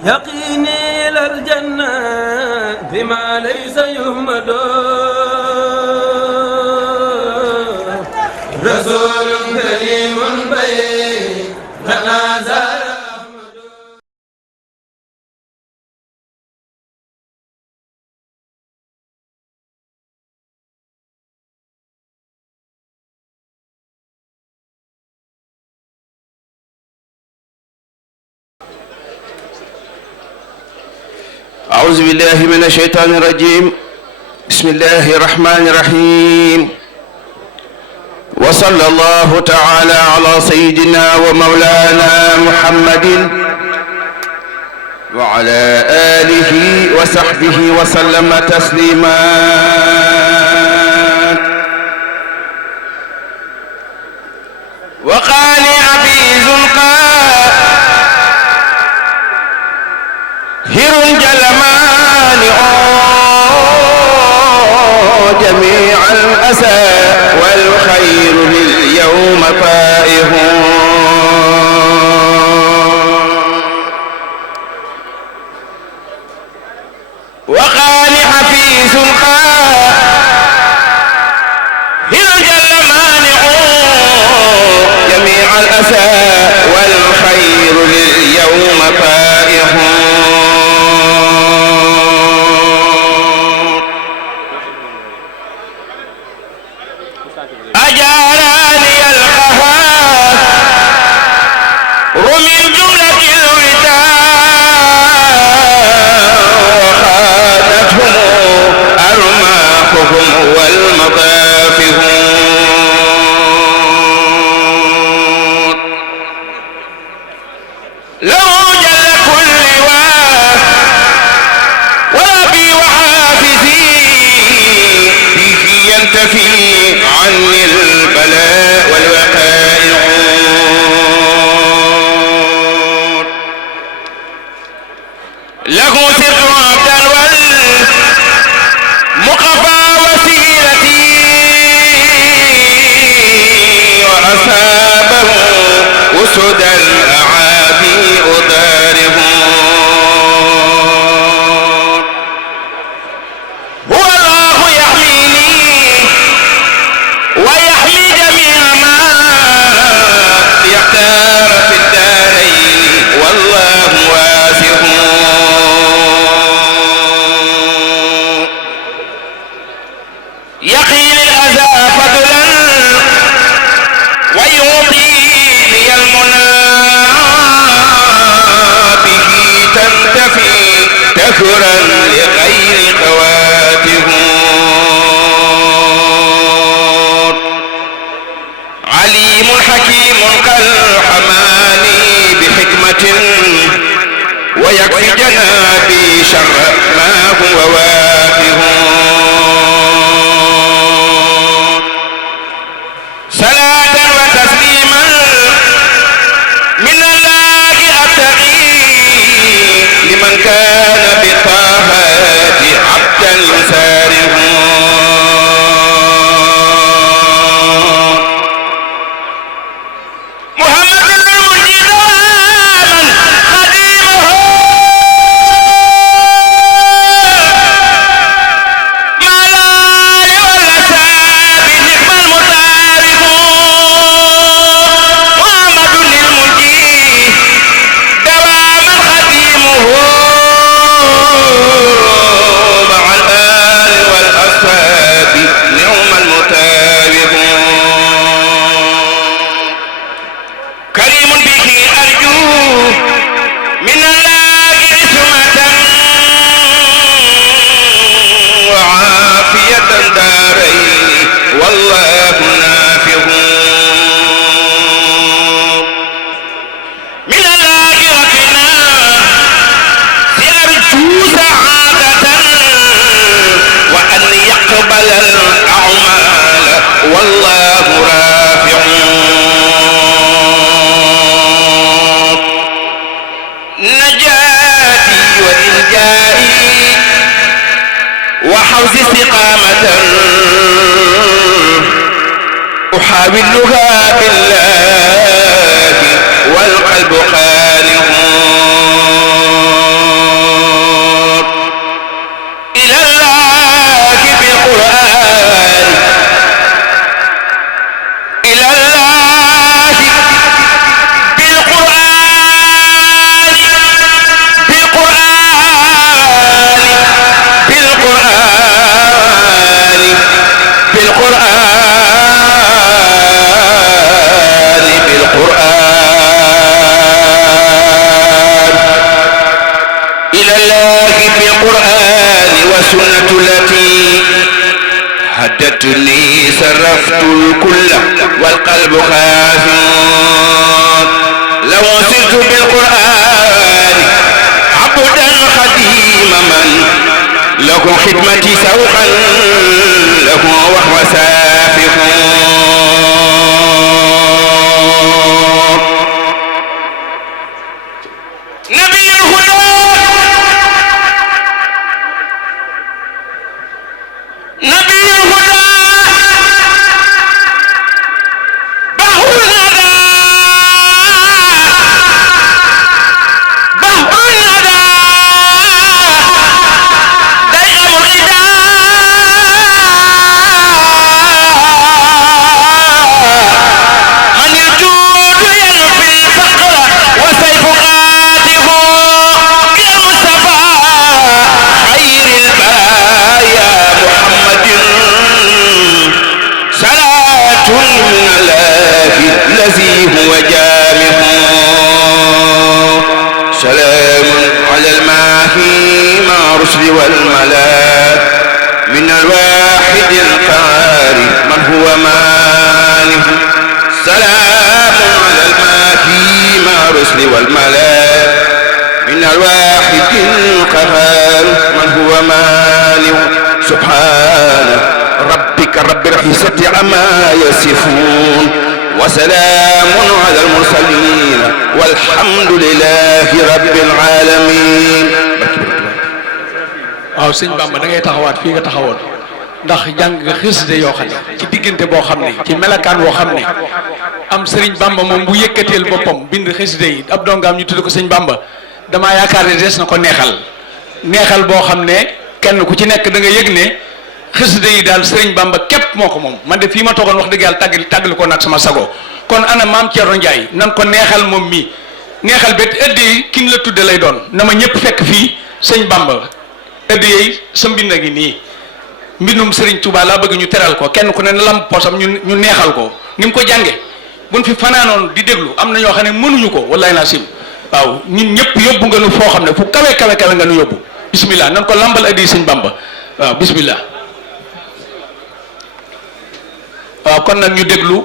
يقيني إلى الجنة بما ليس يهمد رسول كريم بيننا زار أعوذ بالله من الشيطان الرجيم بسم الله الرحمن الرحيم وصلى الله تعالى على سيدنا ومولانا محمد وعلى آله وصحبه وسلم تسليما وقال عبيد هر جلمان جميع الأسى والخير لليوم فائه وقال حفيظ هر جلمان جميع الأسى والخير لليوم فائه أجاراني القهار ومن جملة الوداع وخانتهم أرماحهم والمضافهم لو جل كل وربي وحافظي به ينتفي عني البلاء والوقائع له سر عبدا والمقفى وسيلتي وأصابه أسد الأعادي أدارهم هو الله يحميني ويحمي جميع ما يختار في الدارين والله واسع يقي للأذى فضلا ويعطيني المنى به تنتفي تكرا لغير خواتهم عليم حكيم كالحماني بحكمة ويكفي جنابي شر ما هو واقع صلاة وتسليما من الله أبتغي لمن كان بالطاعات عبدا يساره وحوز استقامة أحاولها بالله والقلب خالق بالقرآن والسنة التي هدتني صرفت الكل والقلب خاف لو سرت بالقرآن عبدا خديم من لكم خدمتي سوقا لكم وهو سافق نبي الهدى نبي الهدى بحر الندى بحر الندى ديغم الغداء من الجود ينفي الفقر وسيف قاته كالمصطفى خير البرايا محمد صلاة من الله الذي هو جامع سلام على الماهي مع رسل والملاك من الواحد القهار من هو مالك سلام على الماهي مع رسل والملاك من الواحد القهار من هو مالك سبحان ربك رب العزة عما يصفون وسلام على المرسلين والحمد لله رب العالمين. waaw sëñ Bamba da ngay taxawaat fii nga taxawoon ndax jàng nga xasida yoo xam ne ci diggante boo xam ne ci melakaan woo xam ne am sëriñ Bamba moom bu yëkkateel boppam bind xasida yi ab dongaam ñu tudd ko sëñ Bamba damaa yaakaar ne des na ko neexal boo xam ne kenn ku ci nekk da nga yëg ne xasida yi daal sëriñ Bamba képp moo ko moom man de fii ma toogoon wax dëgg yàlla tàggali ko nag sama sago kon ana maam Thierno Ndiaye nan ko neexal moom mii neexal bet ëddi yi ki la tudde lay doon na ma ñëpp fekk fii sëñ Bamba ëddi yi sa mbind ngi nii mbindum sëriñ Touba laa bëgg ñu teral ko kenn ku ne na lam posam ñu neexal ko ni mu ko jànge buñ fi fanaanoon di déglu am na ñoo xam ne mënuñu ko wallaay naa sim waaw ñun ñëpp yóbbu nga nu foo xam ne fu kawe nga nu yóbbu bismillah nan ko lambal ëddi yi sëñ Bamba waaw bismillah waaw kon nag ñu déglu